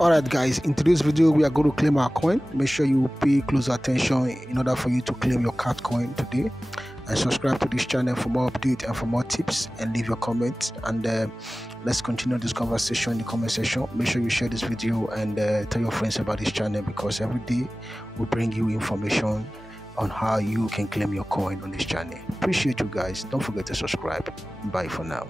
Alright guys, in today's video we are going to claim our coin. Make sure you pay close attention in order for you to claim your cat coin today, and subscribe to this channel for more updates and for more tips, and leave your comments, and let's continue this conversation in the comment section. Make sure you share this video and tell your friends about this channel, because every day we bring you information on how you can claim your coin on this channel. Appreciate you guys. Don't forget to subscribe. Bye for now.